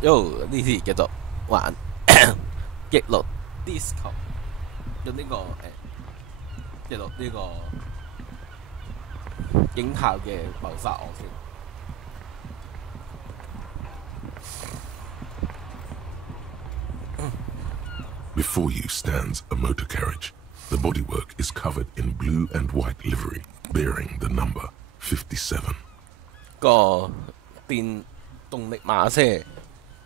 呢次叫做玩極樂 Disco 用呢個叫做呢個警校嘅謀殺案先。Before you stands a motor carriage. The bodywork is covered in blue and white livery, bearing the number 57. 個電動力馬車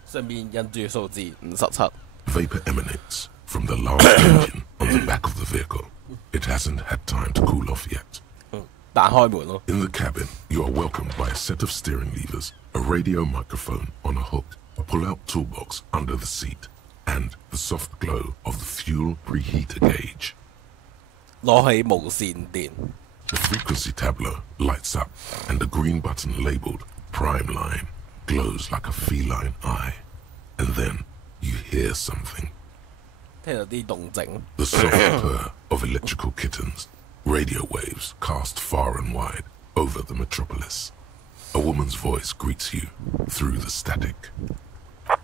上面印住數字57。Vapor emanates from the large engine on the back of the vehicle. It hasn't had time to cool off yet. 打開門咯。In the cabin, you are welcomed by a set of steering levers, a radio microphone on a hook, a pull-out toolbox under the seat, and the soft glow of the fuel preheater gauge. 攞起無線電。The frequency tableau lights up, and the green button labeled Prime Line glows like a feline eye. And then you hear something. 聽到啲動靜。The soft purr of electrical kittens, radio waves cast far and wide over the metropolis. A woman's voice greets you through the static.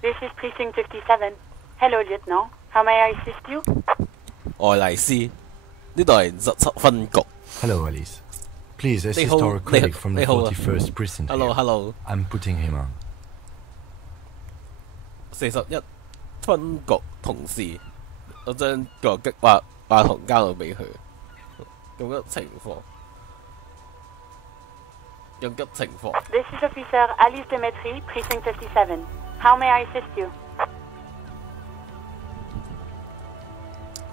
This is Precinct 57. Hello, Lieutenant. How may I assist you? 愛麗絲。呢度係17分局。Hello, Alice. Please assist our colleague from the 41st precinct. Hello. I'm putting him on. 41分局同事，我將個激話筒交到俾佢。緊急情況。This is Officer Alice Demetri, Precinct 57. How may I assist you?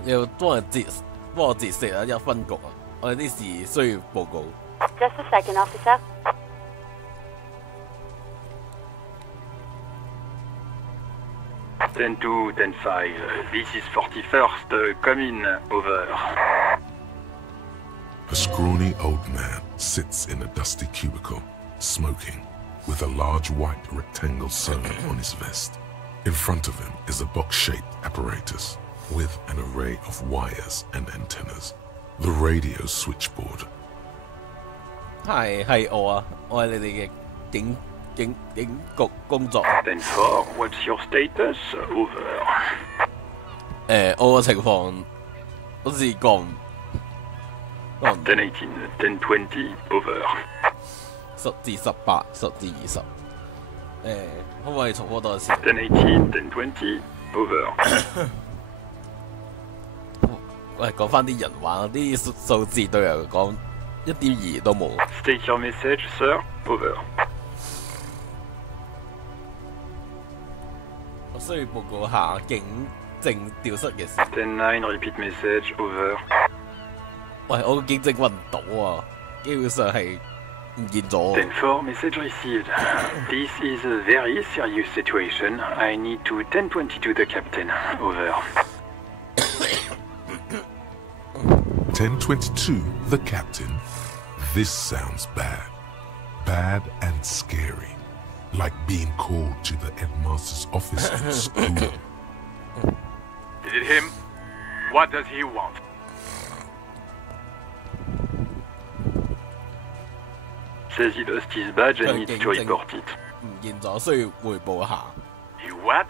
你要幫我截射啊！一分局啊，我有啲事需要報告。Just a second, officer. Ten 2, 10 5. This is 41st. Come in. Over. A scrawny old man sits in a dusty cubicle, smoking, with a large white rectangle sewn on his vest. In front of him is a box-shaped apparatus with an array of wires and antennas. The radio switchboard. 係我啊，我係你哋嘅警局工作。10 4, what's your status? Over. 我嘅情況好似講10 18, 10 20, over. 10至18，10至20。可唔可以重複多一次？10 18, 10 20, over. 喂，講翻啲人話，啲數字對我嚟講一啲意義都冇。State your message, sir. Over. 我需要報告下警證調失嘅事。10 9, repeat message. Over. 喂，我個警證揾唔到啊，基本上係唔見咗。10 4, message received. This is a very serious situation. I need to 10 22 the captain. Over. 1022, the captain. This sounds bad. Bad and scary. Like being called to the headmaster's office at school. Is it him? What does he want? Says he lost his badge and needs to report it. 唔見咗，需要匯報下。 He what?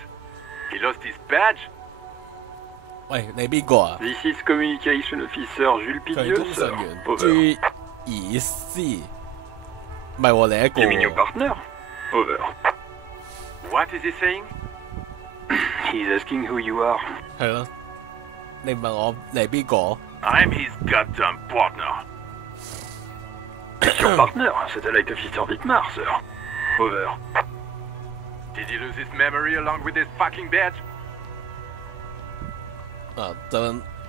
He lost his badge? 喂，你邊個啊？ This is Communication Officer Jules 佢 Pidieux, 通訊 sir. 員 Over. 朱爾斯，唔係喎，你一個 You mean your partner? Over. What is he saying? He's asking who you are. 係咯，你問我你係邊個？ I'm his goddamn partner. Your partner, Satellite Officer Dietmar, sir. Over. Did he lose his memory along with his fucking badge?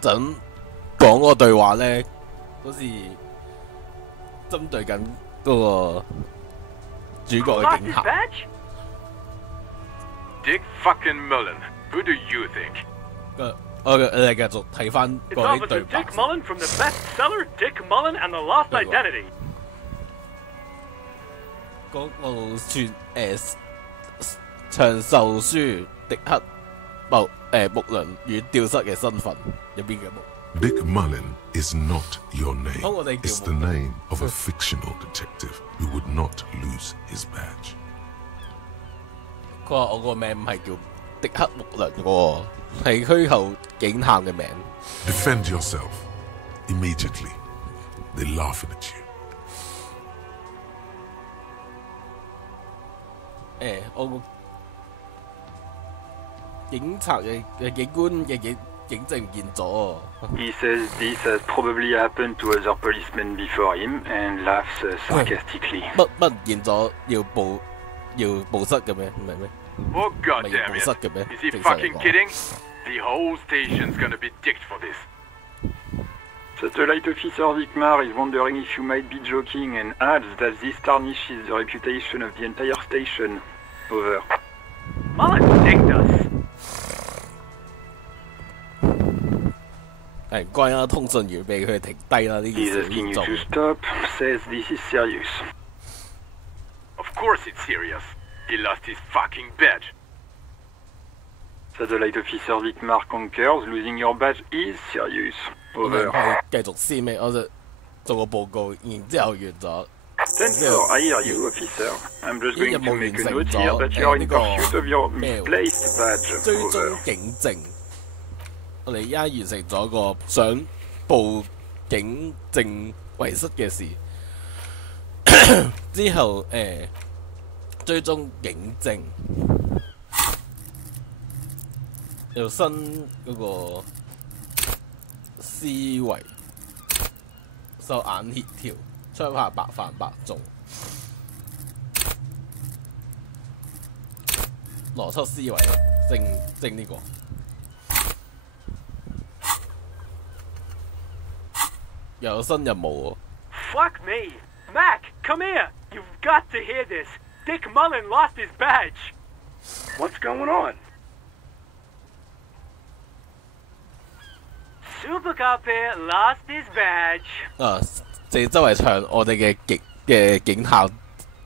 陣講個對話咧，好似針對緊嗰個主角嘅警校。Dick fucking Mullen. Who do you think? 我哋繼續睇翻嗰啲對白。 Dick Mullen from the bestseller Dick Mullen and the Lost Identity. 嗰個長壽書迪克穆倫與吊失嘅身份入邊嘅穆。Dick Mullen is not your name. Oh, they It's the name of a fictional detective who would not lose his badge. 佢話我個名唔係叫迪克穆倫喎，係虛構警探嘅名。Defend yourself. Immediately, they laughing at you. 我個警察嘅警官嘅警證唔見咗。He says this has probably happened to other policemen before him and laughs sarcastically. 乜唔見咗要報失嘅咩？唔係咩？Oh god damn it! Is he fucking kidding? The whole station's gonna be dicked for this. Satellite Officer Vikmar is wondering if you might be joking and adds that this tarnishes the reputation of the entire station. Over. Mullen dicked us. 唔該啦，通訊員俾佢停低啦呢件事。He's asking you to stop. Says this is serious. Of course it's serious. He lost his fucking badge. Satellite Officer Vikmar concurs. Losing your badge is serious. Over. 繼續先咩？我就做個報告，然之後完咗。10-4, I hear you, officer. I'm just going to make a note here that you're in pursuit of your misplaced badge. 追蹤警證，我哋而家完成咗個想報警證遺失嘅事，之後追蹤警證，有新嗰個思維，手眼協調。槍下百發百中，邏輯思維啦，正呢個。又有新任務喎。Fuck me, Mac, come here. You've got to hear this. Dick Mullen lost his badge. What's going on? Super Cop here lost his badge. 周圍唱我哋嘅警校，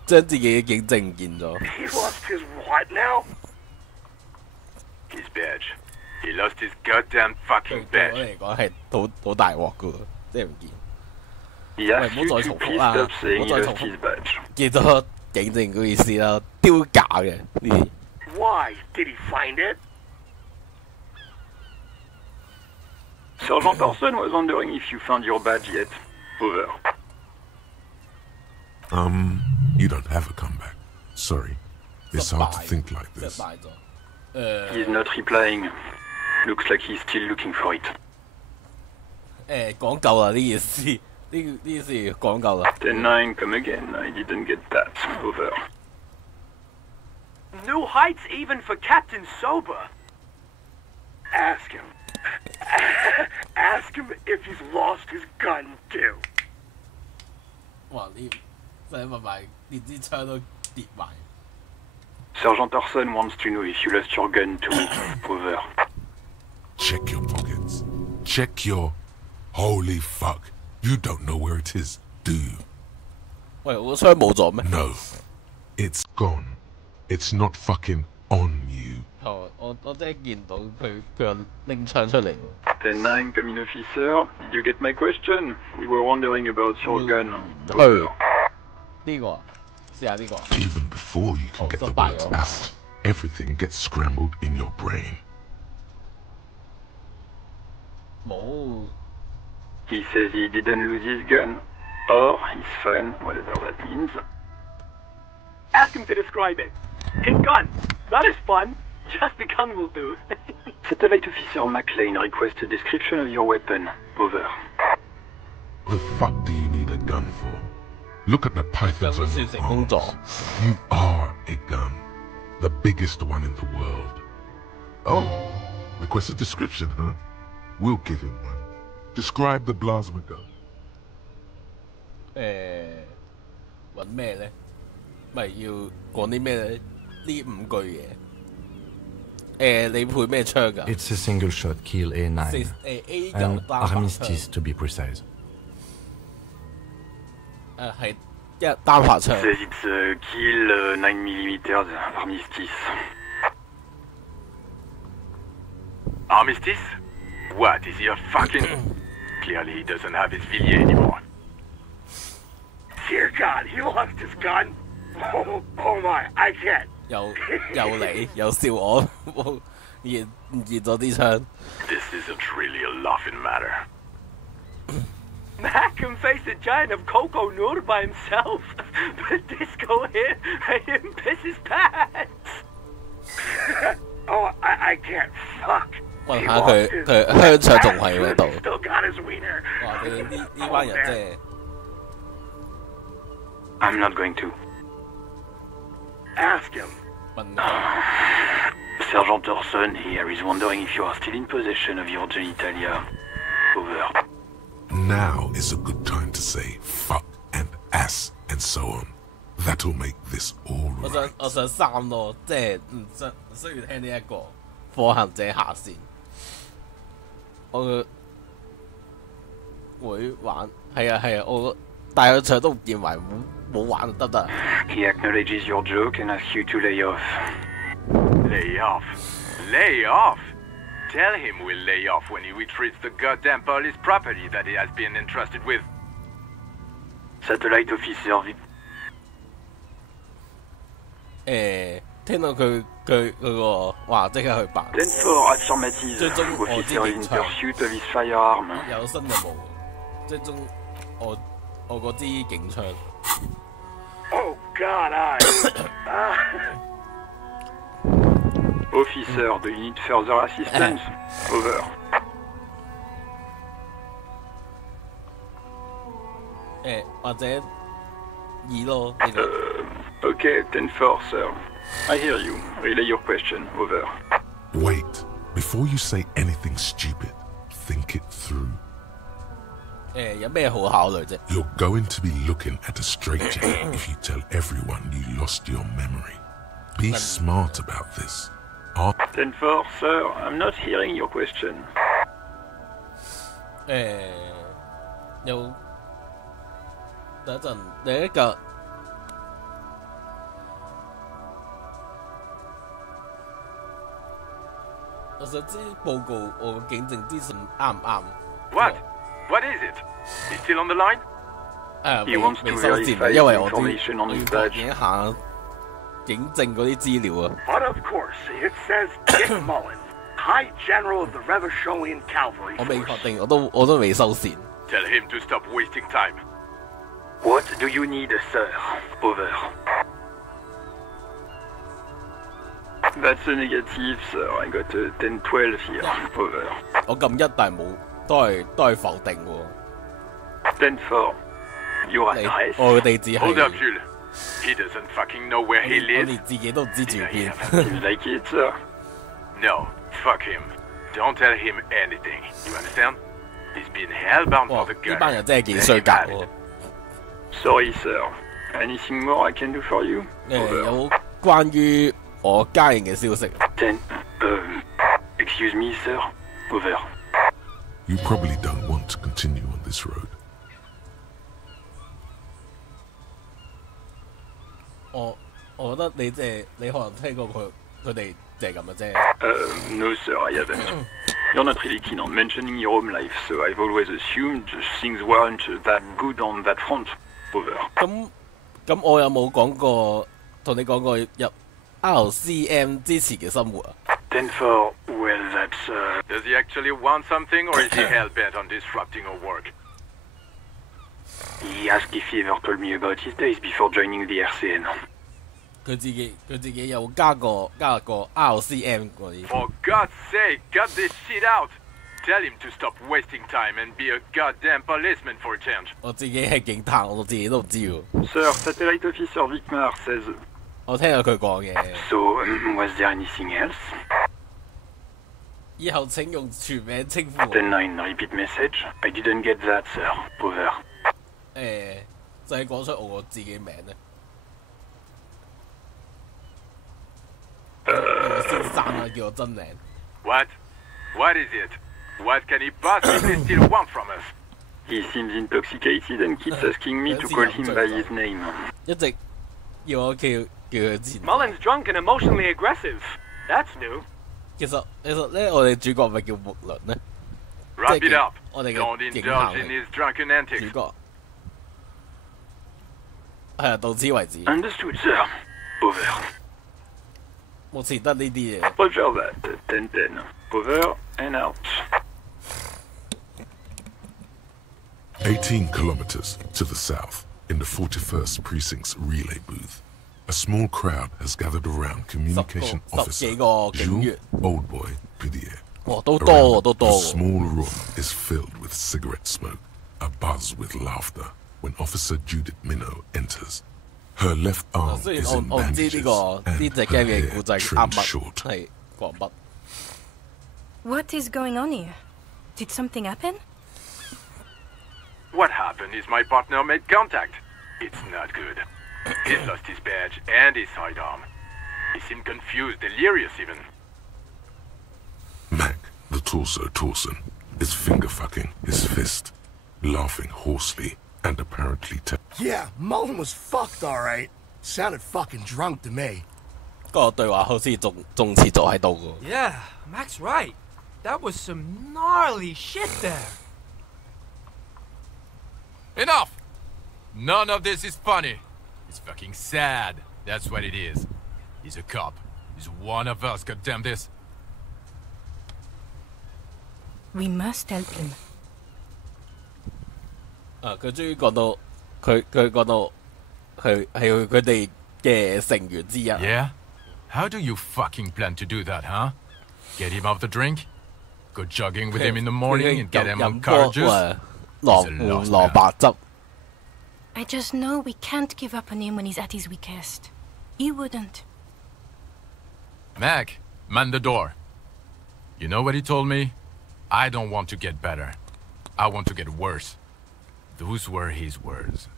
將自己嘅警證唔見咗。He lost his what now? His badge. He lost his goddamn fucking badge. 對我嚟講係好大鑊噶喎，即係唔見。喂，唔好再重複啦，唔好再重複。見到警證嘅意思啦，丟架嘅呢啲。Why did he find it? Sergeant Orson was wondering if you found your badge yet. Over. You don't have a comeback. Sorry. It's hard to think like this. He's not replying. Looks like he's still looking for it. 講夠啦呢件事，呢件事講夠啦。10-9, come again. I didn't get that. Over. New heights even for Captain Sober. Ask him. Ask him if he's lost his gun too. 哇！你真係問埋連支槍都跌埋。Sergeant Orson wants to know if you lost your gun too. Over. Check your pockets. Check your... Holy fuck. You don't know where it is, do you? 喂，我槍冇咗咩 ？No. It's gone. It's not fucking on you. 我真係見到佢又拎槍出嚟。10-9, come in, officer. Did you get my question? We were wondering about your gun. 呢個啊，試下呢個。Even before you can get the words out, everything gets scrambled in your brain. 冇。He says he didn't lose his gun. Or his phone, whatever that means. Ask him to describe it. His gun. That is fun. Just the gun will do. Satellite Officer McLean requests a description of your weapon. Over. The fuck do you need a gun for? Look at the pythons on your arms. You are a gun. The biggest one in the world. Oh, request a description, huh? We'll give him one. Describe the plasma gun. 揾咩咧？咪要講啲咩咧？呢5句嘢。你配咩槍㗎 ？It's a single shot kill A9. An armistice to be precise. 係一單發槍。Says it's a kill 9mm armistice. Armistice? What, is he a fucking... Clearly he doesn't have his Villiers anymore. Dear God, he lost his gun? Oh my, I can't. 嚟又笑我，熱咗啲槍。This isn't really a laughing matter. Mac can face a giant of Coco Noor by himself, but Disco here made him piss his pants. Oh, I can't. Fuck. 問下佢香腸仲喺嗰度。Still got his wiener. 哇！佢呢班人真係。I'm not going to. Ask him. Sergeant Orson here is wondering if you are still in possession of your genitalia. Over. Now is a good time to say fuck and ass and so on. That'll make this all right. 我想3咯，即係唔需要聽呢一個課行者下線。我會玩，係啊，我帶佢場都唔見埋，冇玩就得啦。He acknowledges your joke and asks you to lay off. Lay off? Lay off? Tell him we'll lay off when he retrieves the goddamn police property that he has been entrusted with. Satellite officer. 聽到佢個話即刻去辦。10-4 affirmative. 最終我知 Officer 警 in 槍 pursuit of his firearm. 有新任務，最終我嗰支警槍。Oh God, Officer, do you need further assistance? Over. 或者2咯呢個。Okay, 10-4, sir. I hear you. Relay your question. Over. Wait. Before you say anything stupid, think it through. 有咩好考慮啫？ You're going to be looking at a straitjacket if you tell everyone you lost your memory. Be smart about this. 10-4, sir. I'm not hearing your question. 有等一陣，另一個我想知報告我個警政資訊啱唔啱 What? What is it? He's still on the line? He wants to 未收線， verify 因為我 information on 要 his 確 badge. 認一下警政嗰啲資料啊。But of course, it says Dick Mullen, High General of the Revacholian Cavalry 我未 Force. 確定，我都未收線。Tell him to stop wasting time. What do you need, sir? Over. That's a negative, sir. I got a 10-12 here. Over. 我撳1，但係冇，都係否定喎。 10-4. Your address. 我嘅地址 Hold up, 係 Jules. He doesn't fucking know where he 我 lives. 連自己都唔知住邊。 Seems like it, sir. No, fuck him. Don't tell him anything. You understand? He's been hellbound 哇！ for the 呢班 gun. 人真係幾衰格喎。 Sorry, sir. Anything more I can do for you? 有關於我家人嘅消息。 Excuse me, sir. Over. You probably don't want to continue on this road. 我覺得你可能聽過佢哋就係咁嘅啫。No, sir, I haven't. You're not really keen on mentioning your home life, so I've always assumed things weren't that good on that front. Over. 咁我有冇同你講過入 RCM 之前嘅生活啊？ 10-4. Well, that's Does he actually want something, or is he hell-bent on disrupting our work? He asked if he ever told me about his days before joining the RCN. 佢自己有加過 RCM 嗰啲。 For God's sake, cut this shit out! Tell him to stop wasting time and be a goddamn policeman for a change. 我自己係警探，我自己都唔知喎。 Sir, Satellite Officer Vicmar says... 我聽過佢講嘅。 So, was there anything else? 以後請用全名稱呼我。 10-9, repeat message. I didn't get that, sir. Over. 就係講出我自己名咧。叫我先生啊，叫我真名。 What? What is it? What can he possibly still want from us? He seems intoxicated and keeps asking me to call him by his name. 一直要我叫佢前。 Mullen's drunk and emotionally aggressive. That's new. 其實咧，我哋主角咪叫木倫咧。 Wrap it up. 我哋 Don't 嘅警 indulge 校 in 嘅 his drunken 主 antics. 角。係啊，到此為止。 Understood, sir. Over. 目前得呢啲嘢。Roger that, 10-10. Over and out. 18 kilometers to the south, in the 41st Precinct's relay booth, a small crowd has gathered around communication officer Jules Oldboy Pidier. The small room is filled with cigarette smoke, abuzz with laughter when Officer Judith Minot enters. Her left arm is in bandages and her hair trimmed short. What is going on here? Did something happen? What happened is my partner made contact. It's not good. He lost his badge and his sidearm. He seemed confused, delirious even. Mac, the torso Torson, is finger-fucking his fist, laughing hoarsely and apparently Yeah, Mullen was fucked alright. Sounded fucking drunk to me. 嗰個對話好似仲持續喺度㗎。Yeah, Mac's right. That was some gnarly shit there. Enough! None of this is funny. It's fucking sad. That's what it is. He's a cop. He's one of us, goddamn this. We must help him. 佢終於講到佢講到係佢哋嘅成員之一。Yeah? How do you fucking plan to do that, huh? Get him off the drink? Go jogging with him in the morning and get him on car juice? I just know we can't give up on him when he's at his weakest. He wouldn't. Mac, man the door. You know what he told me? I don't want to get better. I want to get worse. Those were his words.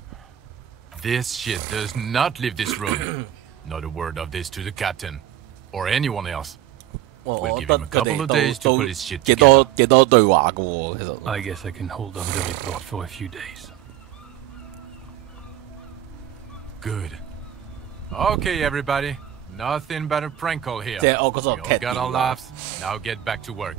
This shit does not leave this room. Not a word of this to the captain. Or anyone else. We'll give him a couple of days to put his shit together. 幾多對話㗎喎，其實。I guess I can hold on to the thought for a few days. Good. Okay, everybody. Nothing but a prank call here. 即係我嗰個 We all got our laughs. Now get back to work.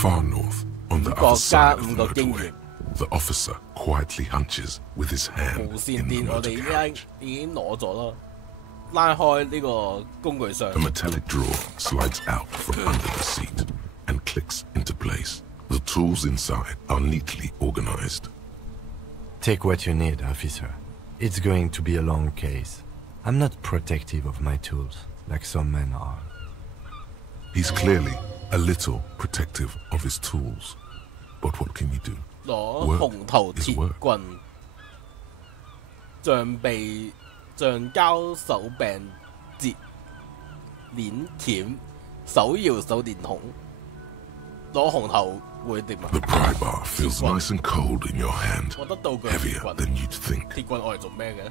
Far north, on the other side of the motorway, the officer quietly hunches with his hand 無線 in the 電我哋 motor 已經攞咗啦，拉開呢個工具箱。 A metallic drawer slides out from under the seat and clicks into place. The tools inside are neatly organized. Take what you need, officer. It's going to be a long case. I'm not protective of my tools, like some men are. He's clearly a little protective of his tools. But what can you do? 攞紅頭鐵棍，橡膠手柄節鏈鉗，手搖手電筒，攞紅頭會點啊？ The pry bar feels nice and cold in your hand, 我覺得道具 heavier 鐵棍 than you'd think. 鐵棍我嚟做咩嘅？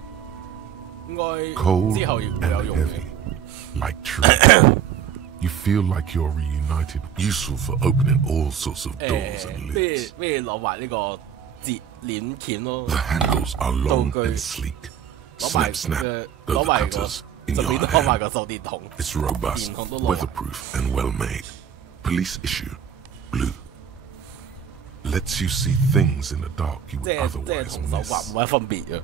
應該 Cold 之後亦 and 會有用嘅。 heavy, like tree. You feel like you're reunited, useful for opening all sorts of doors and lids. 咩攞埋呢個節鏈鉗咯 The handles are long 道具 and sleek. 攞埋 Snap, snap, 嘅 go 攞 the 埋個 cutters in 順 your 便都攞埋 hand. 個手電筒。 It's robust, 電筒都攞埋。 weatherproof, and well made. Police issue, blue. Lets you see things in the dark you 即 would 係 otherwise 同手刮 miss. 冇乜分別嘅。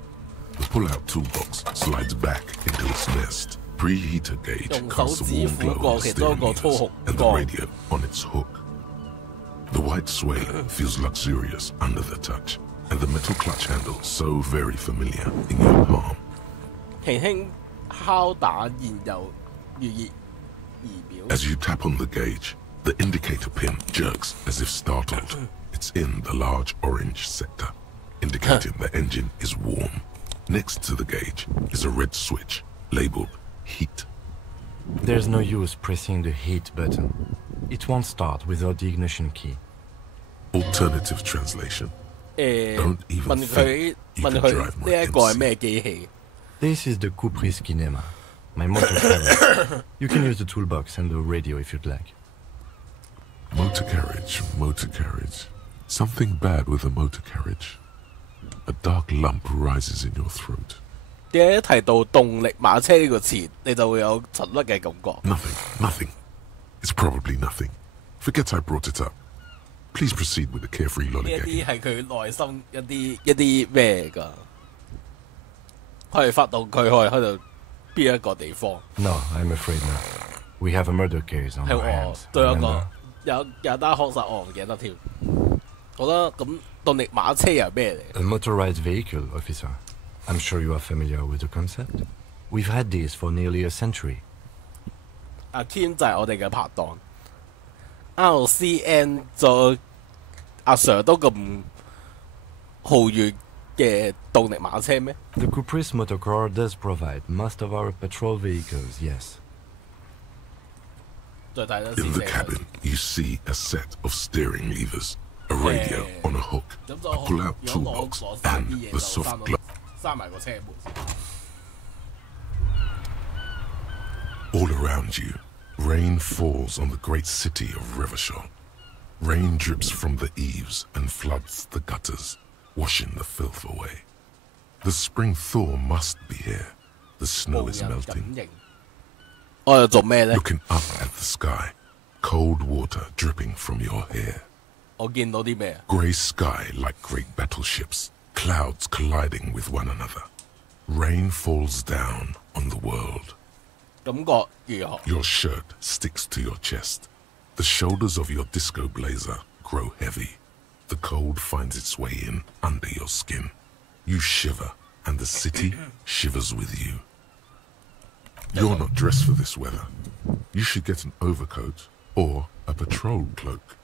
The pull-out toolbox slides back into its nest. Preheater gauge 用手 casts a 指 warm 撫 glow 過 on 其中 steering 一個操 wheels 控 and the 桿。 radio on its hook. The white suede feels luxurious under the touch, and the metal clutch handle so very familiar in your palm. 輕輕敲打燃油預熱儀表。 As you tap on the gauge, the indicator pin jerks as if startled. It's in the large orange sector, indicating the engine is warm. Next to the gauge is a red switch labeled heat. There's no use pressing the heat button. It won't start without the ignition key. Alternative translation. Don't even 問佢 think you 問 can 佢 drive 呢 my 一個係 MC. 咩機器？ This is the庫普瑞斯銳影, my motor carriage. You can use the toolbox and the radio if you'd like. Motor carriage, motor carriage. Something bad with a motor carriage. A dark lump rises in your throat. 點解提到動力馬車呢個詞，你就會有沉鬱嘅感覺？ Nothing. It's probably nothing. Forget I brought it up. Please proceed with the carefree 呢一 lollygagging. 啲係佢內心一啲咩㗎？可以發動佢可以喺度邊一個地方。 No, I'm afraid not. We have a murder case on 係 our 我 hands. 都有一 remember? 個有單兇殺案唔記得添。好啦，咁動力馬車又係咩嚟？ A motorized vehicle, officer. I'm sure you are familiar with the concept. We've had these for nearly a century. 阿 Kim 就係我哋嘅拍檔。RCN 做阿 Sir 都咁豪遠嘅動力馬車咩？ The庫普瑞斯 motorcar does provide most of our patrol vehicles, yes. 再睇多 In 次 the cabin, you see a set of steering levers, a radio on a hook, 咁就 a pull-out 如果 toolbox, 攞晒啲 and 嘢 the 就 soft glove. 閂埋個車門。 All around you, rain falls on the great city of Revachol. Rain drips from the eaves and floods the gutters, washing the filth away. The spring thaw must be here. The snow is melting. 我又做咩咧？ Looking up at the sky, cold water dripping from your hair. 我見到啲咩啊？ Grey sky like great battleships, clouds colliding with one another. Rain falls down on the world. 感覺如何？ Your shirt sticks to your chest. The shoulders of your disco blazer grow heavy. The cold finds its way in under your skin. You shiver, and the city shivers with you. You're not dressed for this weather. You should get an overcoat or a patrol cloak.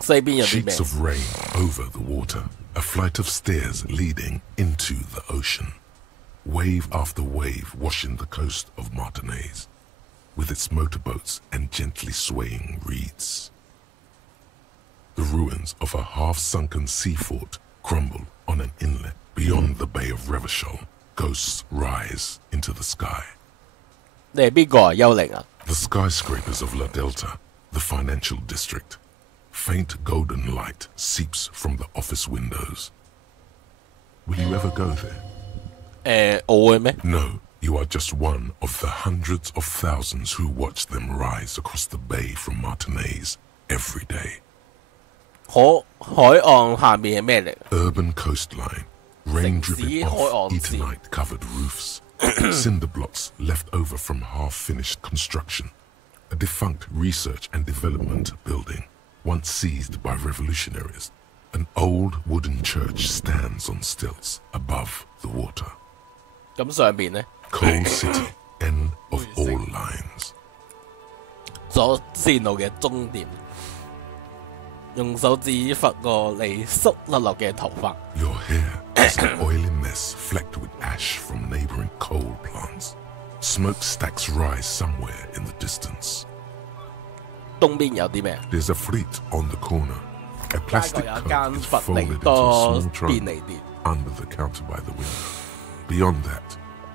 西邊有啲咩 Sheets？ of rain over the water. A flight of stairs leading into the ocean. Wave after wave washing the coast of Martinaise, with its motorboats and gently swaying reeds. The ruins of a half-sunken sea fort crumble on an inlet beyond the Bay of Revachol. Ghosts rise into the sky. 你係邊個啊？幽靈啊？ The skyscrapers of La Delta, the financial district. Faint golden light seeps from the office windows. Will you ever go there? 我會咩？ No, you are just one of the hundreds of thousands who watch them rise across the bay from Martinaise every day. 海岸下面係咩嚟？ Urban coastline, rain dripping off 海岸線。 Eternite-covered roofs, cinder blocks left over from half-finished construction, a defunct research and development building, once seized by revolutionaries. An old wooden church stands on stilts above the water. 咁上面呢？ Coal City, end of all lines. 左線路嘅終點，用手指拂過你濕甩落嘅頭髮。 Your hair is an oily mess flecked with ash from neighboring coal plants. Smokestacks rise somewhere in the distance. 東邊有啲咩？ There's a fleet on the corner. A 街 plastic 角有 coat 間 is 佛 folded 利 into a 多 small 便 trunk 利店。 under the counter by the window. Beyond that,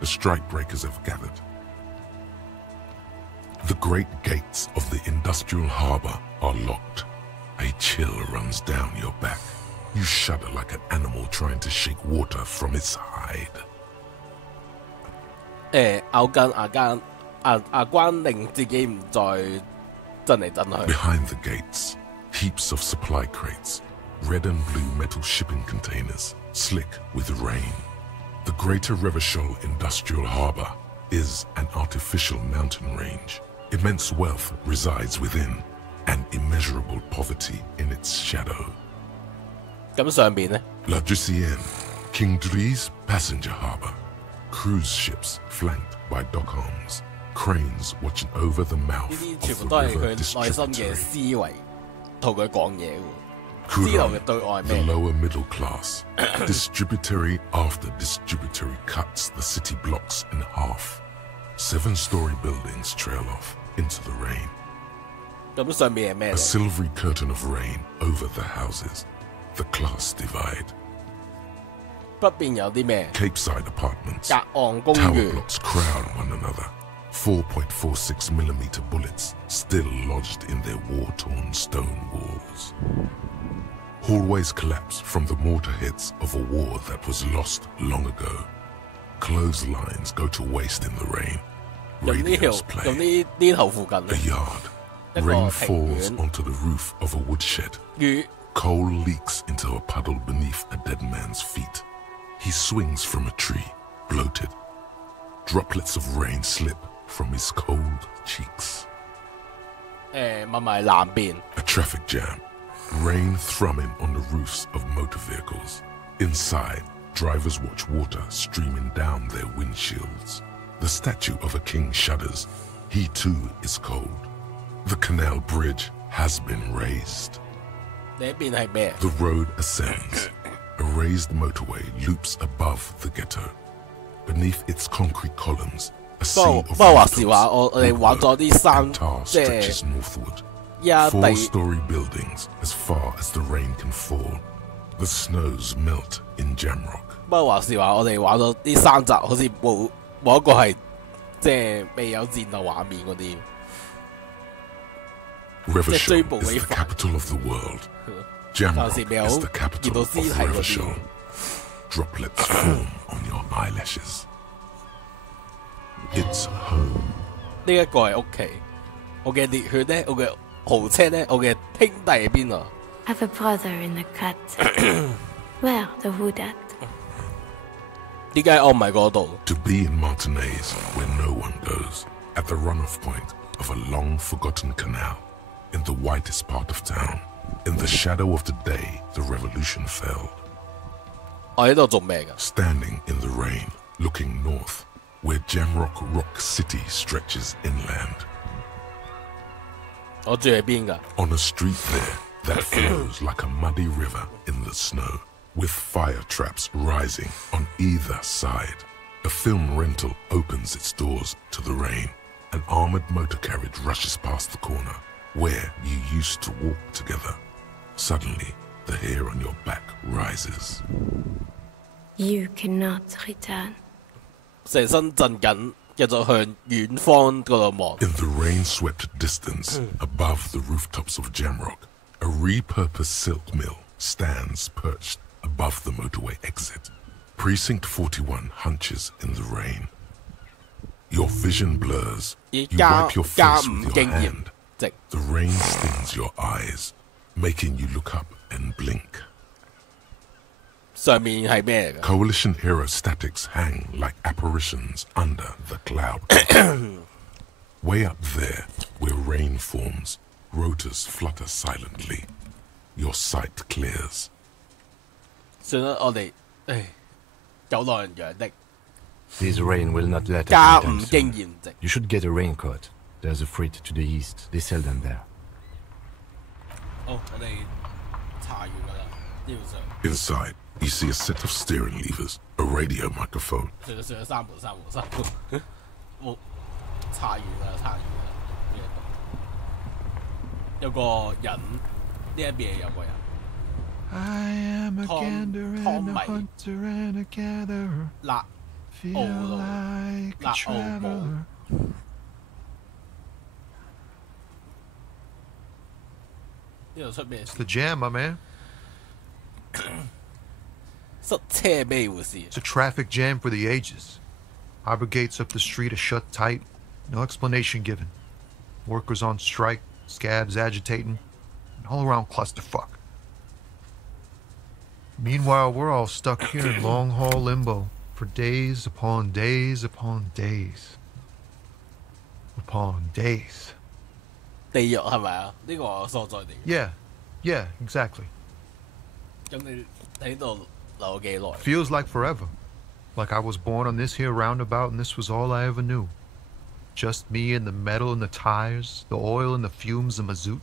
the strike breakers have gathered. The great gates of the industrial harbour are locked. A chill runs down your back. You shudder like an animal trying to shake water from its hide. 咬緊牙關令自己唔再震嚟震去。 Behind the gates, heaps of supply crates, red and blue metal shipping containers, slick with rain. The Greater Revachol Industrial Harbour is an artificial mountain range. Immense wealth resides within, and immeasurable poverty in its shadow. 咁上邊呢？ La Drusienne, King Dries passenger harbour. Cruise ships flanked by dock arms. Cranes watching over the 呢 mouth 啲 of 全部 the 都係 river 佢內心嘅 distributary. 思維同佢講嘢喎。知道 Kuran, 嘅對外 the 咩？ lower middle class. Distributary after distributary cuts the city blocks in half. 7-story buildings trail off into the rain. 咁上面係咩 A 嚟？ silvery curtain of rain over the houses. The class divide. 北邊有啲咩？ Capeside apartments. 隔岸公 Tower 寓。 blocks crowd one another. 4.46mm bullets still lodged in their war-torn stone walls. Hallways collapse from the mortar-heads of a war that was lost long ago. Clotheslines go to waste in the rain. 咁呢條 Radios 咁 play. 呢頭附近 A 呢 yard. 一個 Rain 庭 falls 院 onto the roof of a woodshed. 雨 Coal leaks into a puddle beneath a dead man's feet. He swings from a tree, bloated. Droplets of rain slip from his cold cheeks. 問埋南邊。A traffic jam. Rain thrumming on the roofs of motor vehicles. Inside, drivers watch water streaming down their windshields. The statue of a king shudders. He too is cold. The canal bridge has been raised. 呢邊係咩？ The road ascends. A raised motorway loops above the ghetto. Beneath its concrete columns, a sea of tar stretches northward. 4-story buildings as far as the rain can fall. The snows melt in Jamrock. 不過話時話，我哋玩咗啲山集，好似冇一個係即係未有戰鬥畫面嗰啲。Revachol is the capital of the world. Jamrock is the capital of Revachol. Droplets form on your eyelashes. It's home. 呢一個係屋企，我嘅烈血咧，我嘅豪車咧，我嘅兄弟喺邊啊 ？Have a brother in the cut. Where the hood at? 點解我唔係嗰度 To be in Martinez where no one goes, at the runoff point of a long forgotten canal, in the whitest part of town, in the shadow of the day the revolution fell. 我喺度做咩㗎 Standing in the rain, looking north, where Jamrock Rock City stretches inland. 我住喺邊㗎 On a street there that flows like a muddy river in the snow, with fire traps rising on either side. A film rental opens its doors to the rain. An armored motor carriage rushes past the corner, where you used to walk together. Suddenly, the hair on your back rises. You cannot return. 成身震緊，繼續向遠方嗰度望。 In the rain-swept distance, above the rooftops of Jamrock, a repurposed silk mill stands perched above the motorway exit. Precinct 41 hunches in the rain. Your vision blurs. You wipe your face with your hand. The rain stings your eyes, making you look up and blink. 上面係咩嚟㗎 Coalition era statics hang like apparitions under the cloud. Way up there, where rain forms, rotors flutter silently. Your sight clears. 算啦，我哋有耐人養的。 This rain will not let us 加 anytime 5經 soon. 驗值。 You should get a raincoat. There's a freight to the east. They sell them there. 好，我哋查完㗎啦，呢度上。 Inside, you see a set of steering levers, a radio microphone. 算啦，三門。我查完㗎啦。呢一度有個人，呢一邊有個人。 I am a gander and a hunter and a gatherer. Feel like a traveler. 呢度出咩 It's the jam, my man. 塞車咩回事 It's a traffic jam for the ages. Harbor gates up the street are shut tight. No explanation given. Workers on strike, scabs agitating, an all-around clusterfuck. Meanwhile, we're all stuck here in long-haul limbo for days upon days upon days. Upon days. 地獄係咪啊？呢個我所在地。Yeah, exactly. 咁你喺度留幾耐 Feels like forever. Like I was born on this here roundabout and this was all I ever knew. Just me and the metal and the tires, the oil and the fumes of mazout.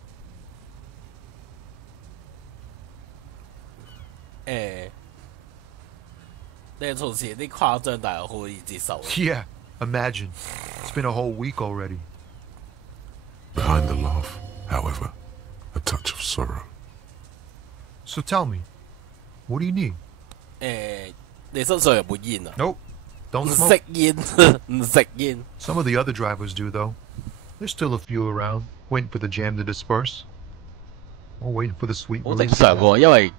你從前啲誇張，但係好易接受。Yeah, imagine. It's been a whole week already. Behind the laugh, however, a touch of sorrow. So tell me, what do you need? 你身上有冇煙啊 Nope. Don't 唔 smoke. 食煙，唔食煙。Some of the other drivers do, though. There's still a few around, waiting for the jam to disperse. Or waiting for the sweet 好正 release. 常喎，因為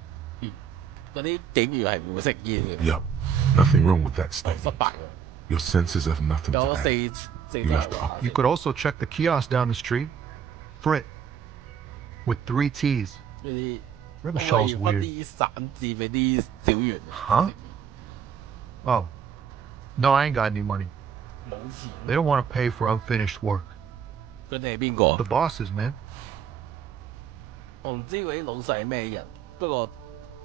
嗰啲警員係唔會食煙嘅。 Yup, nothing wrong with that 失 statement. 敗 Your senses have nothing 有 to 四 add. 四 You have to up. You could also check the kiosk down the street. Frit. With 3 T's. 呢啲 Revachol's 我要 weird. 啲散字俾啲小員。 Huh? Oh. No, I ain't got any money. They don't want to pay for unfinished work. 佢哋係邊個 The bosses, man. 我唔知嗰啲老細係咩人，不過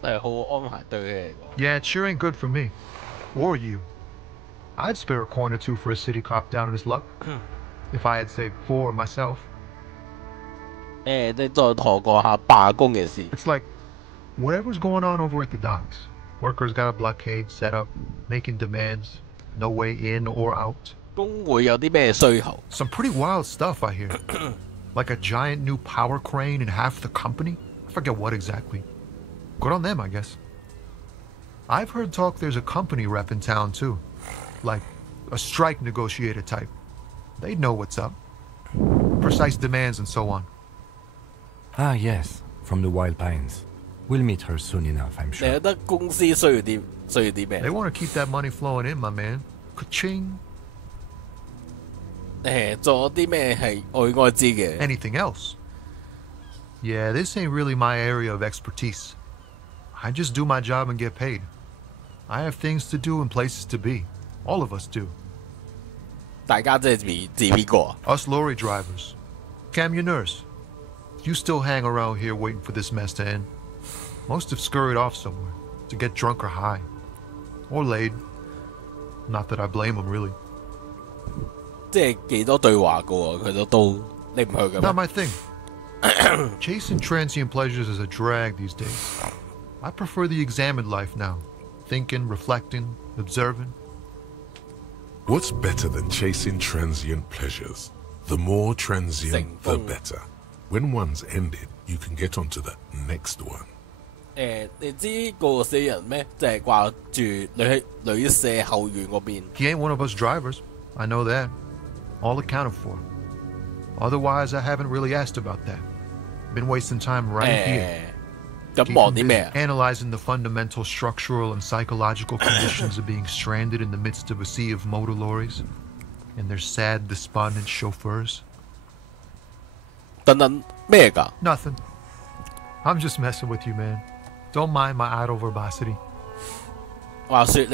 係好安排對佢嚟講。Yeah, it sure ain't good for me. Or you. I'd spare a coin or two for a city cop down on his luck. If I had saved 4 myself. 你再同我講下罷工嘅事。It's like whatever's going on over at the docks. Workers got a blockade set up, making demands, no way in or out. 工會有啲咩需求 Some pretty wild stuff, I hear. Like a giant new power crane in half the company? I forget what exactly. Good on them, I guess. I've heard talk there's a company rep in town, too. Like a strike negotiator type. They'd know what's up. Precise demands and so on. Ah, yes, from the Wild Pines. We'll meet her soon enough, I'm 你 sure. 覺得公司需要啲咩 They want to keep that money flowing in, my man. Ka-ching. 做啲咩係我應該知嘅 Anything else? Yeah, this ain't really my area of expertise. I just do my job and get paid. I have things to do and places to be. All of us do. 大家即係指邊個啊 Us lorry drivers. Cam, your nurse. You still hang around here waiting for this mess to end. Most have scurried off somewhere to get drunk or high. Or laid. Not that I blame them, really. 即係幾多對話嘅喎，佢都你唔去嘅咩 Not my thing. Chasing transient pleasures is a drag these days. I prefer the examined life now. Thinking, reflecting, observing. What's better than chasing transient pleasures? The more transient, the better. When one's ended, you can get onto the next one. 你知個死人咩？就係掛住旅社後院嗰邊。 He ain't one of us drivers. I know that. All accounted for. Otherwise, I haven't really asked about that. Been wasting time right here. 咁忙啲咩啊 Analyzing the fundamental structural and psychological conditions of being stranded in the midst of a sea of motor lorries and their sad, despondent chauffeurs. 等等咩㗎 Nothing. I'm just messing with you, man. Don't mind my idle verbosity. 話説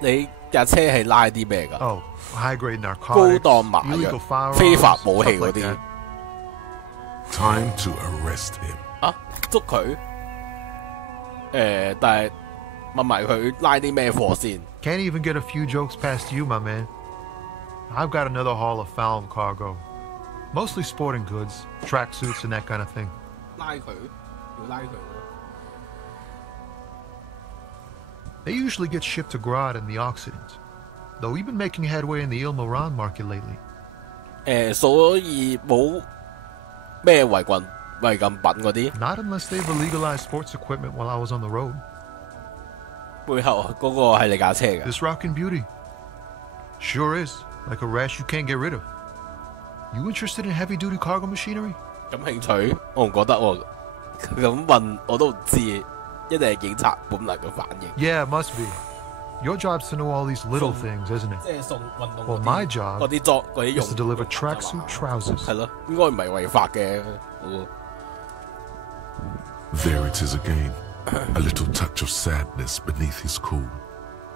你架車係拉啲咩㗎 Oh, high-grade 高 narcotics, 檔麻藥 illegal firearms, 非法武器 stuff 嗰 like 啲 that. Time to arrest him. 啊捉佢但係問埋佢拉啲咩貨先 Can't even get a few jokes past you, my man. I've got another haul of found cargo. Mostly sporting goods, tracksuits, and that kind of thing. 拉佢要拉佢 They usually get shipped to Grad in the Occident, though we've been making headway in the Il Moran market lately. 所以冇咩違禁品嗰啲 Not unless they've illegalized sports equipment while I was on the road. 背後嗰個係你架車㗎 This rockin' beauty. Sure is, like a rash you can't get rid of. You interested in heavy-duty cargo machinery? 感興趣我唔覺得喎咁問我都唔知一定係警察本能嘅反應 Yeah, it must be. Your job's to know all these little things, isn't 即 it? 係送運動 Well, my job 嗰啲 is to 用 deliver tracksuit trousers. 係咯應該唔係違法嘅 There it is again. A little touch of sadness beneath his cool.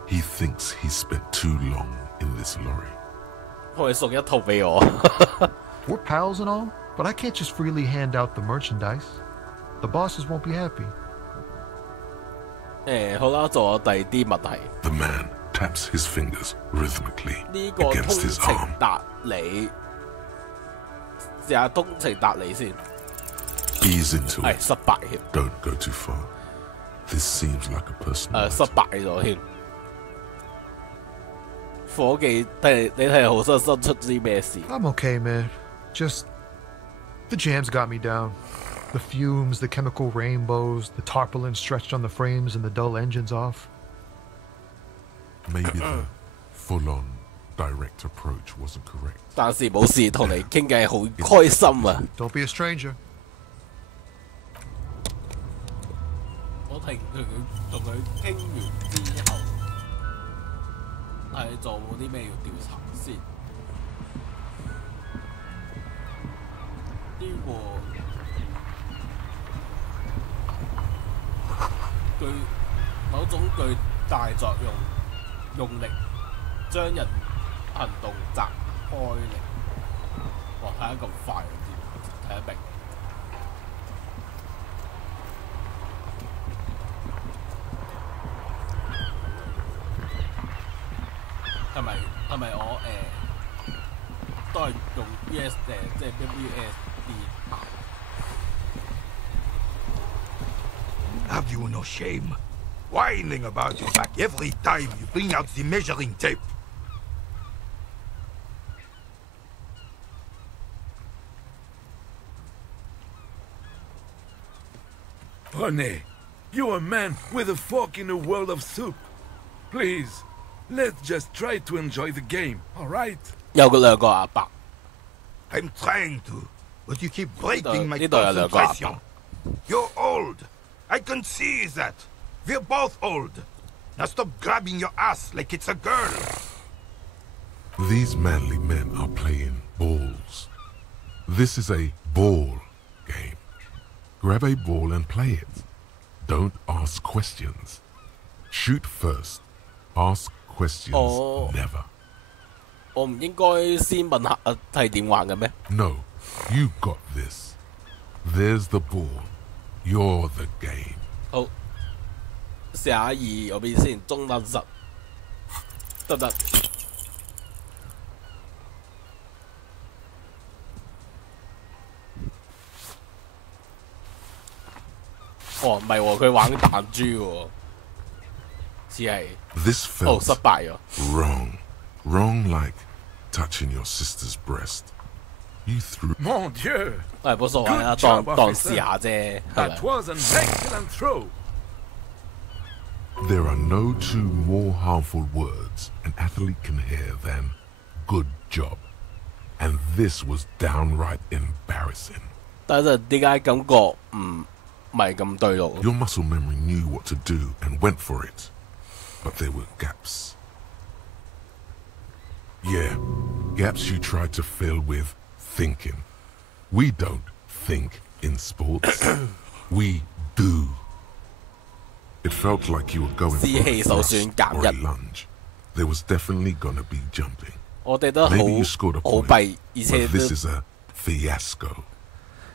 He thinks he spent too long in this lorry. 可以送一套俾我 We're pals and all, but I can't just freely hand out the merchandise. The bosses won't be happy. 好啦仲有第二啲問題 The man taps his fingers rhythmically 呢個通 against his 情 arm. 達理試下通情達理先 Ease into 係 it. 失敗添 Don't go too far. This seems like a personal 失敗咗添伙計你睇好心出啲咩事 I'm okay, man. Just the jams got me down. The fumes, the chemical rainbows, the tarpaulin stretched on the frames and the dull engines off. Maybe the full-on direct approach wasn't correct. 但是冇事同你傾偈好開心啊 Don't be a stranger. 我同佢傾完之後係做啲咩要調查先呢個具某種巨大作用力將人行動閘開嚟，哇！睇得咁快，睇得明。係咪我都係用 ES 即係 WSD 行？ Have you no shame? Whining about your back every time you bring out the measuring tape. Honey, you're a man with a fork in a world of soup. Please, let's just try to enjoy the game, alright? 有個兩個阿伯。I'm trying to, but you keep breaking my concentration. You're old. I can see that. We're both old. Now stop grabbing your ass like it's a girl. These manly men are playing balls. This is a ball game. Grab a ball and play it. Don't ask questions. Shoot first. Ask questions never. 我唔應該先問下係點玩嘅咩 No, you got this. There's the ball. You're the game. 好，試下2嗰邊先，中等實得唔得？哦，唔係喎，佢玩彈珠喎，似係。This felt 失敗咗。Wrong like touching your sister's breast. You threw. Mon Dieu! 冇所謂啦，當試下啫。That was an excellent throw. There are no two more harmful words an athlete can hear than "good job," and this was downright embarrassing. 但係點解感覺唔係咁對路 Your muscle memory knew what to do and went for it, but there were gaps. Yeah, gaps you tried to fill with thinking. We don't think in sports. We do. It felt like you were going for a thrust or a lunge. There was definitely gonna be jumping. Maybe you scored a point, but this is a fiasco.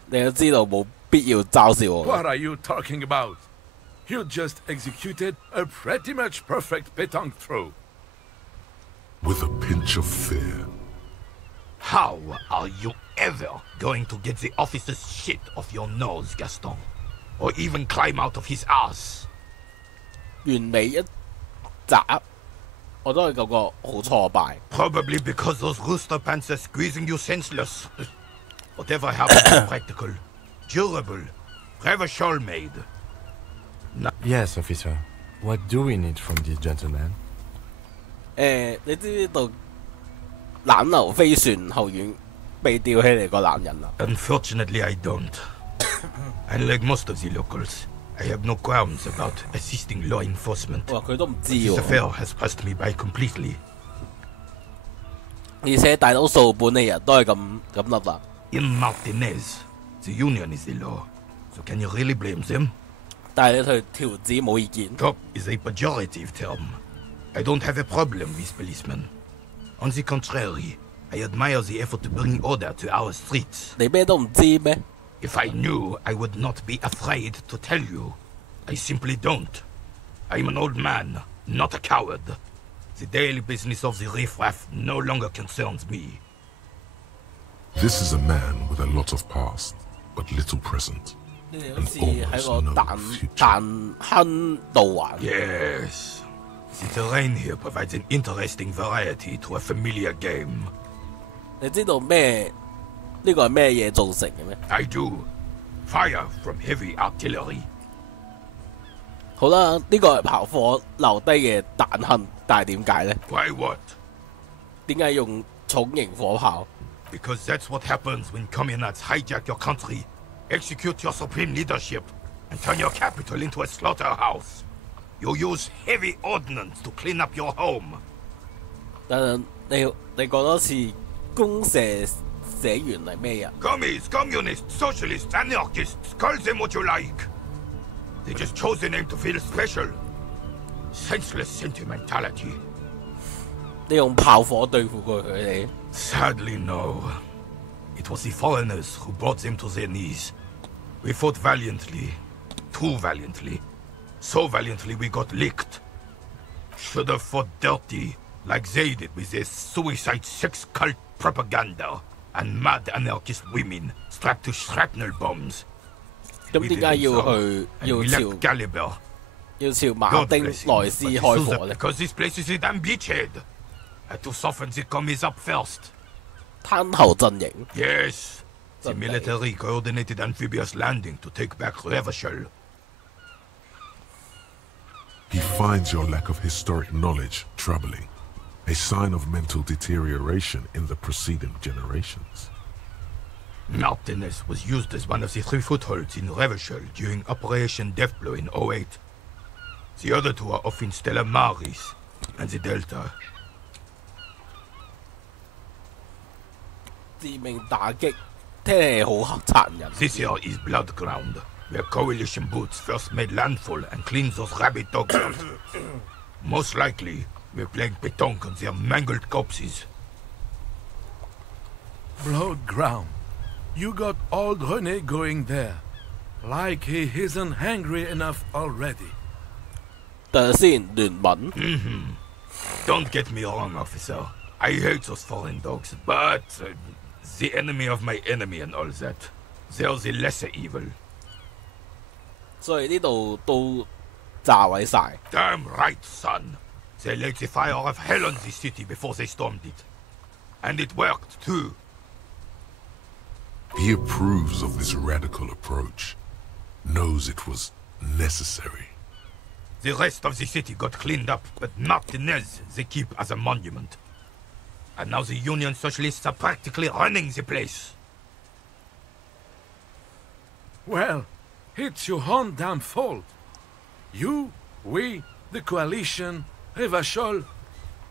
你都知道冇必要嘲笑我。 What are you talking about? You just executed a pretty much perfect pétanque throw. With a pinch of fear. How are you ever going to get the officer's shit off your nose, Gaston? Or even climb out of his ass? 完美一集，我都係感覺好挫敗。 Probably because those rooster pants are squeezing you senseless. Whatever happened is practical, durable, reverse made. Yes, officer. What do we need from this gentleman? 你知唔知道懶流飛船後院被吊起嚟個男人啊 Unfortunately, I don't. Unlike most of the locals, I have no qualms about assisting law enforcement. 佢都唔知 This 喎。 affair has passed me by completely. 而且大多數本地人都係咁諗啦。 In Martinez, the union is the law. So can you really blame them? 但係你對條子冇意見。 Cop is a pejorative term. I don't have a problem with policemen. On the contrary, I admire the effort to bring order to our streets. 你咩都唔知咩 If I knew, I would not be afraid to tell you. I simply don't. I'm an old man, not a coward. The daily business of the riffraff no longer concerns me. This is a man with a lot of past, but little present. 呢啲好似喺個彈坑度玩。 Yes. The terrain here provides an interesting variety to a familiar game. 你知道咩？呢個係咩嘢造成嘅咩？ I do. Fire from heavy artillery. 好啦，呢個係炮火留低嘅彈坑，但係點解咧 Why what? 點解用重型火炮？ Because that's what happens when communards hijack your country, execute your supreme leadership, and turn your capital into a slaughterhouse. You use heavy ordnance to clean up your home. 但係你講多次公社社員係咩人？ Commies, communists, socialists, anarchists, call them what you like. They just chose a name to feel special. Senseless sentimentality. 你用炮火對付過佢哋？ Sadly, no. It was the foreigners who brought them to their knees. We fought valiantly. Too valiantly. So valiantly we got licked. Should have fought dirty, like they did with their suicide sex cult propaganda and mad anarchist women strapped to shrapnel bombs. 咁點解要朝 Caliber? 要朝馬丁內斯開火咧？ Because this place is a damn beachhead. Had to soften the commies up first. 灘後陣營 Yes. The military coordinated amphibious landing to take back Revachol. He finds your lack of historic knowledge troubling, a sign of mental deterioration in the preceding generations. Martinez was used as one of the 3 footholds in Revachol during Operation Deathblow in 08. The other 2 are off in Stella Maris and the Delta. 致命打擊，聽起好殘忍。 This here is blood ground, where coalition boots first made landfall and cleaned those rabid dogs out. Most likely, we're playing pétanque on their mangled corpses. Blood ground. You got old René going there. Like he isn't hungry enough already. 等下先，聯盟。Don't get me wrong, officer. I hate those foreign dogs, but the enemy of my enemy and all that. They're the lesser evil. 所以呢度都炸毀晒。 Damn right, son. They laid the fire of hell on the city before they stormed it. And it worked, too. He approves of this radical approach, knows it was necessary. The rest of the city got cleaned up, but Martinez they keep as a monument. And now the Union Socialists are practically running the place. Well, it's your own damn fault. You, we, the coalition, Revachol,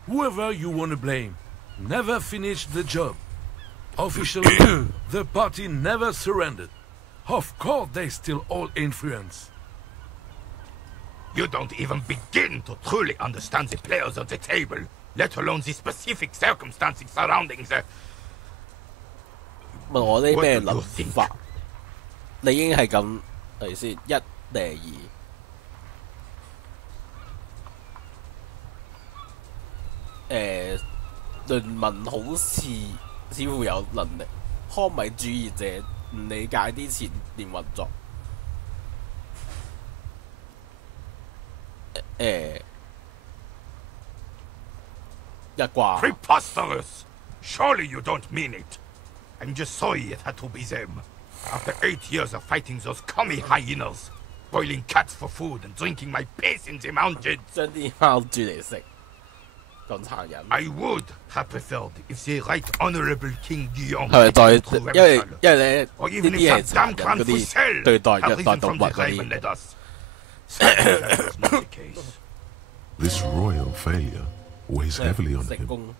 whoever you want to blame, never finished the job. Officially, the party never surrendered. Of course, they still hold influence. You don't even begin to truly understand the players on the table, let alone the specific circumstances surrounding the... 問我啲咩諗法？你已經係咁嚟先，一定二。聯盟好似乎有能力，康米主義者唔理解啲前年運作。一掛。 Preposterous! Surely you don't mean it. I'm just sorry it had to be them. After 8 years of fighting those commie hyenas, boiling cats for food and drinking my piss in the mountains. 將啲貓煮嚟食，咁殘忍。 I would have preferred if the Right Honourable King Guillaume 係咪再因為咧 or 呢 even 啲 if 係 that 殘 damn 忍嗰 clan 啲 Foussel 對待 had 虐待 risen 動 from 物 the 嗰 grave 啲 and。led us. Sadly, that was not the case. This royal failure weighs heavily on him.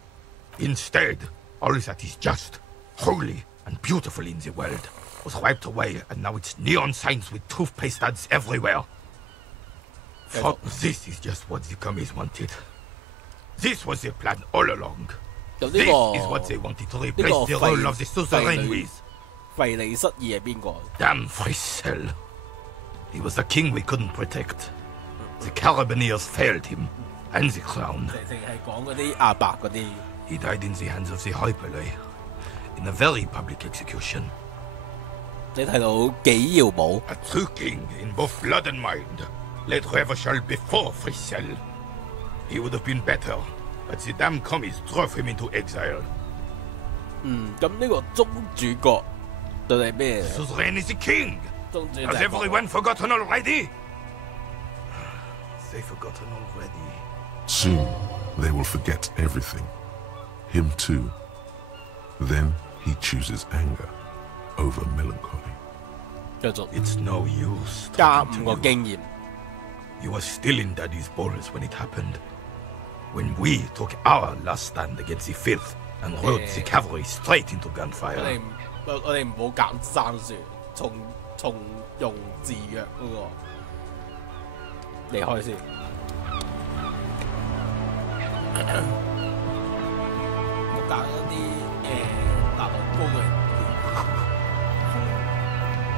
Instead, all that is just, holy, and beautiful in the world was wiped away, and now it's neon signs with toothpaste ads everywhere. For this is just what the commies wanted. This was their plan all along. This is what they wanted to replace the role of the suzerain with. 費利失義係邊個？ Damn Frisell. He was the king we couldn't protect. The Carabineers failed him, and the crown. 淨係講嗰啲阿伯嗰啲。 He died in the hands of the Hyperlay, in a very public execution. 你睇到紀耀武 A true king in both blood and mind, led Revachol before Frisell. He would have been better, but the damn commies drove him into exile. 咁呢個宗主角到底係咩？ Suzerain is the king. 宗主 Has everyone forgotten already? They've forgotten already. Soon, they will forget everything. Him too. Then he chooses anger over melancholy. It's no use. 加5個經驗。 You were still in Daddy's balls when it happened. When we took our last stand against the Fifth and rode the cavalry straight into gunfire. 我哋唔好減生樹，重用自若嗰個離開先。揀一啲難度高嘅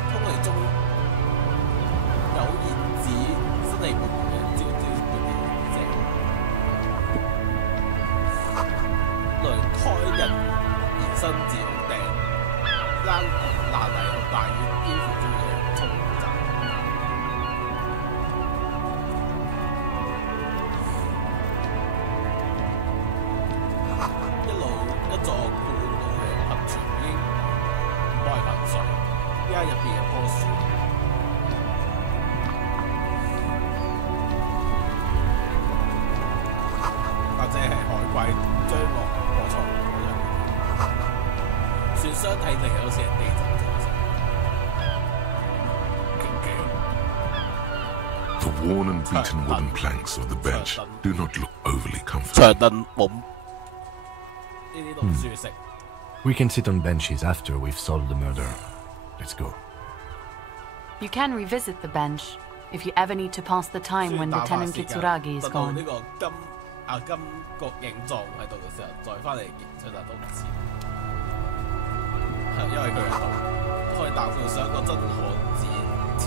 空氣中有燕子真係活嘅朝朝嗰啲隻雷開人延伸至屋頂，間爛泥和大雨肩負住嘅衝襲。一座古老嘅噴泉已經唔係噴水，依家入邊有棵樹，或者係海龜追落河床嗰樣。船箱睇嚟好似係地震造成。The worn and beaten wooden planks of the bench do not look overly comfortable. 長凳冇。We can sit on benches after we've solved the murder. Let's go. You can revisit the bench if you ever need to pass the time when Lieutenant Kitsuragi is gone. 呢個金角形狀喺度嘅時候，再翻嚟其實都唔遲。係因為佢喺度可以搭到上一個真漢子超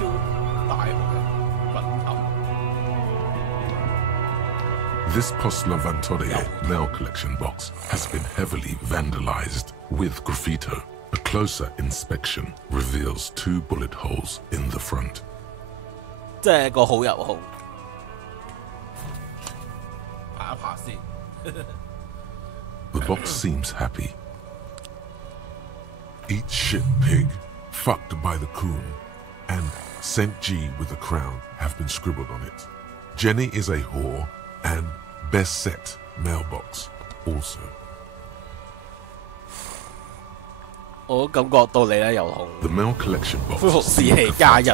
大號嘅滾頭。This Postlovantorio mail collection box has been heavily vandalized with graffito. A closer inspection reveals 2 bullet holes in the front. 即係個好入號。爬一爬先。The box seems happy. Eat shit pig, fucked by the coon, and St. G with a crown have been scribbled on it. Jenny is a whore, and best set mailbox also. 我感覺到你咧有空。 The mail collection box 恢復士氣加一。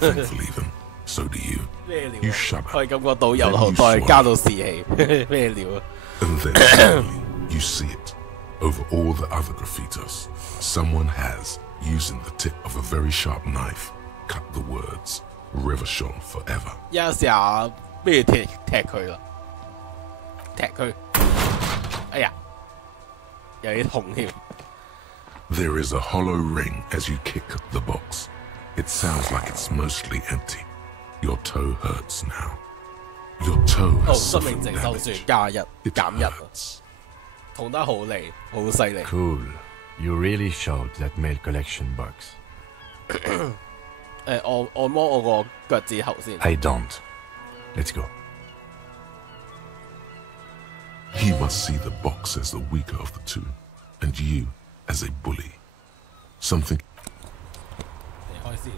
Thankfully then, so do you. 咩料 You shut up. 可以感覺到由後代加到士氣。咩料啊 And then suddenly you see it. Over all the other graffitos, someone has, using the tip of a very sharp knife, cut the words Revachol forever. 有時候咩踢佢啦，踢佢，哎呀，有啲痛添。There is a hollow ring as you kick the box. It sounds like it's mostly empty. Your toe hurts now. Your toe has 生命 suffered 值受 damage. 損加一減一，痛得好厲，好犀利。 Cool. You really showed that mail collection box. 按摩我個腳趾頭先。 I don't. Let's go. He must see the box as the weaker of the two, and you as a bully. Something. 離開先。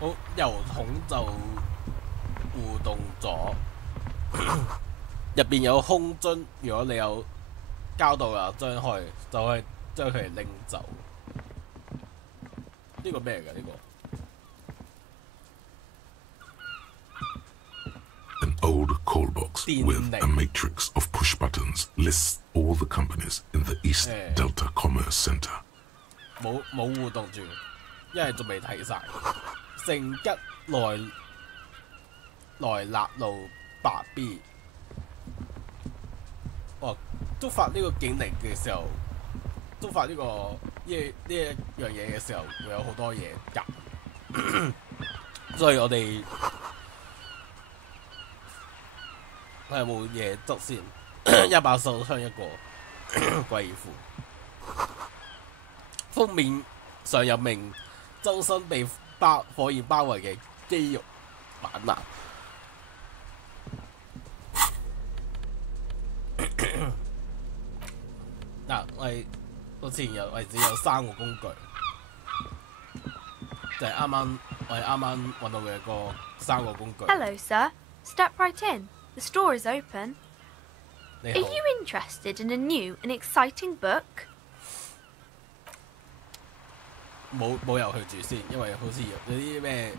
好，油桶就互動咗，入邊有空樽，如果你有膠到啦，將開就可以將佢拎走。呢個咩嚟㗎？呢個 An old call box with a matrix of push buttons lists all the companies in the East Delta Commerce Center. 冇互動住，因為仲未睇晒。盛吉來勒路8 B。哇！觸發呢個警鈴嘅時候，觸發呢一樣嘢嘅時候，會有好多嘢夾，所以我哋睇有冇嘢執先。一把手槍一個貴婦。封面上有名周身被火焰包圍嘅肌肉板男。嗱，我哋到前日為止有3個工具，就係我哋啱啱揾到嘅3個工具。 Hello, sir. Step right in. The store is open. 你 Are 好。 you interested in a new and exciting book? 冇入去住先，因為好似有啲咩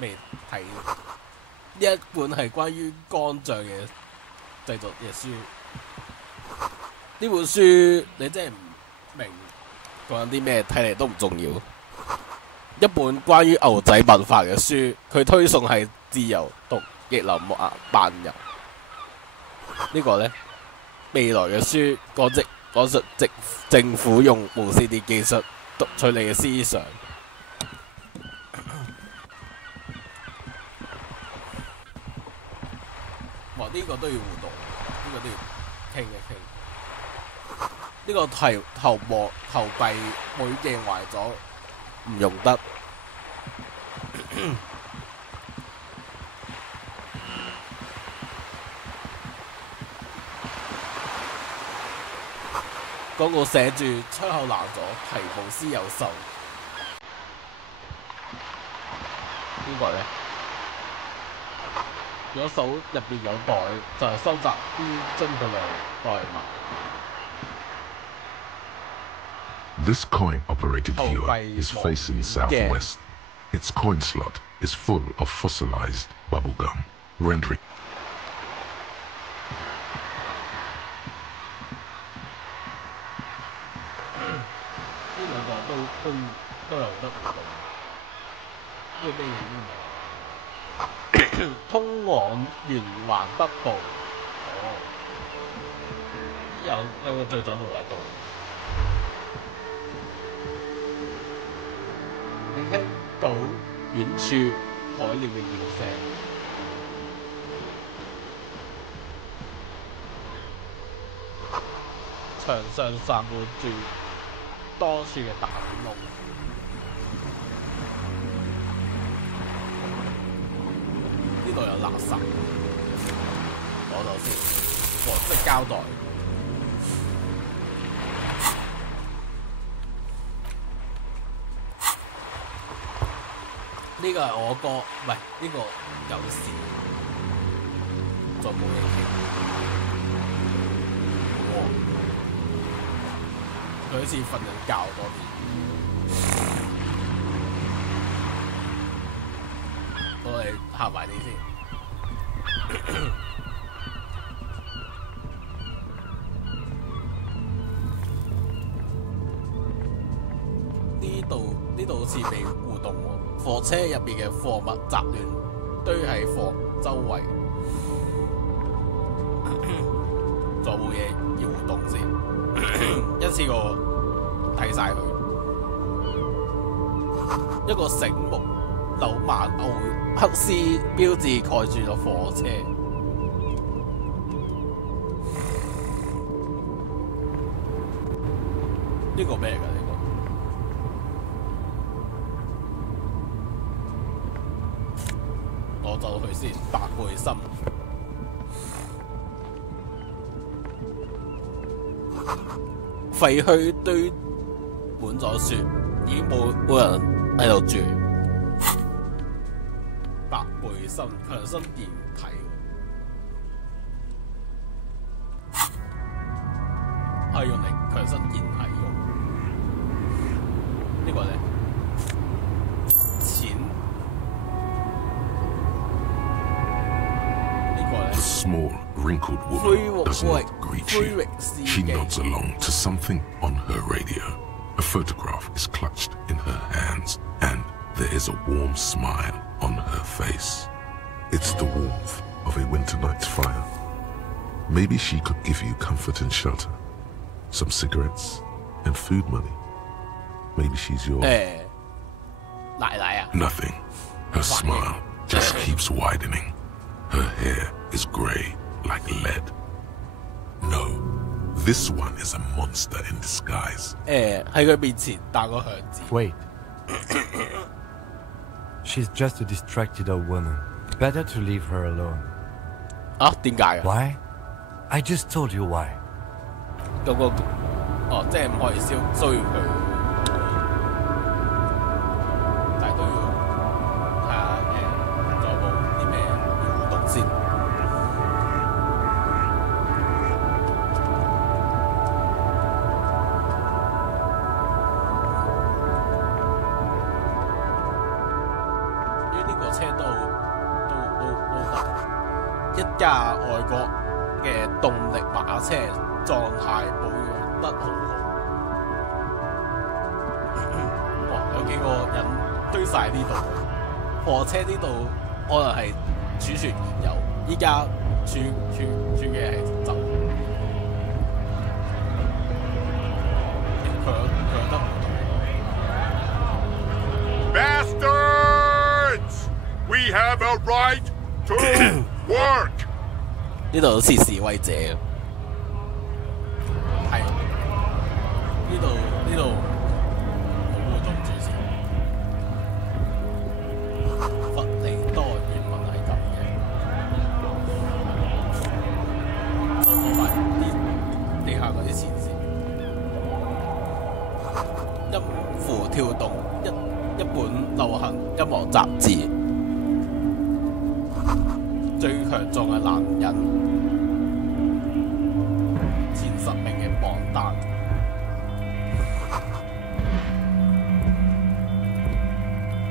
未睇。呢一本係關於肝臟嘅製作嘅書。呢本書你真係唔明講緊啲咩，睇嚟都唔重要。一本關於牛仔文化嘅書，佢推送係自由同逆流漫遊。呢個呢，未來嘅書，講述政府用無線電技術讀取你嘅思想。哇！呢個都要互動，呢個都要傾一傾。呢個投幣每鏡壞咗，唔用得。廣告寫住窗口爛咗，提姆斯有售。呢個咧，如果手入邊有袋，就係收集啲精佢嚟代碼。This coin-operated viewer is facing southwest. Its coin slot is full of fossilized bubblegum, rendering. 呢兩個都有得互動。呢咩嘢？通往圓環北部。哦，有個對準度喺度。你聽到遠處海鳥嘅叫聲，牆上散佈住多處嘅大窿。呢度有垃圾，攞到先，黃色膠袋。呢個係我哥，唔係呢個有事，再冇嘢傾。佢好似瞓緊覺多啲。我哋行埋啲先。呢度好似被互動喎，貨車入邊嘅貨物雜亂堆喺貨周圍，仲有冇嘢要互動先？一次過睇晒佢，一個醒目紐曼奧克斯標誌蓋住咗貨車。呢個咩嚟㗎？攞走佢先，白背心。廢墟堆滿咗雪，已經冇人喺度住。白背心強身健體，係用嚟強身健體用。呢個咧，錢。The small, wrinkled woman does not greet you. She nods along to something on her radio. A photograph is clutched in her hands, and there is a warm smile on her face. It's the warmth of a winter night's fire. Maybe she could give you comfort and shelter, some cigarettes and food money. Maybe she's your... Nothing. Her smile just keeps widening. Her hair is grey like lead. No, this one is a monster in disguise. Wait. She's just a distracted old woman. Better to leave her alone. Why? I just told you why. 即係唔可以騷擾佢，但係都要睇下仲有冇啲咩要互動先。因為呢個車都得，一架外國嘅動力馬車，狀態保養得好好。哇！有幾個人堆晒呢度，貨車呢度可能係儲存燃油，依家儲嘅係酒。have a right to work. 呢度好似示威者嘅，係呢度冇活動住先。佛利多原文係咁嘅，我攞埋地下嗰啲錢先。音符跳動一本流行音樂雜誌，最強壯嘅男人前10名嘅榜單。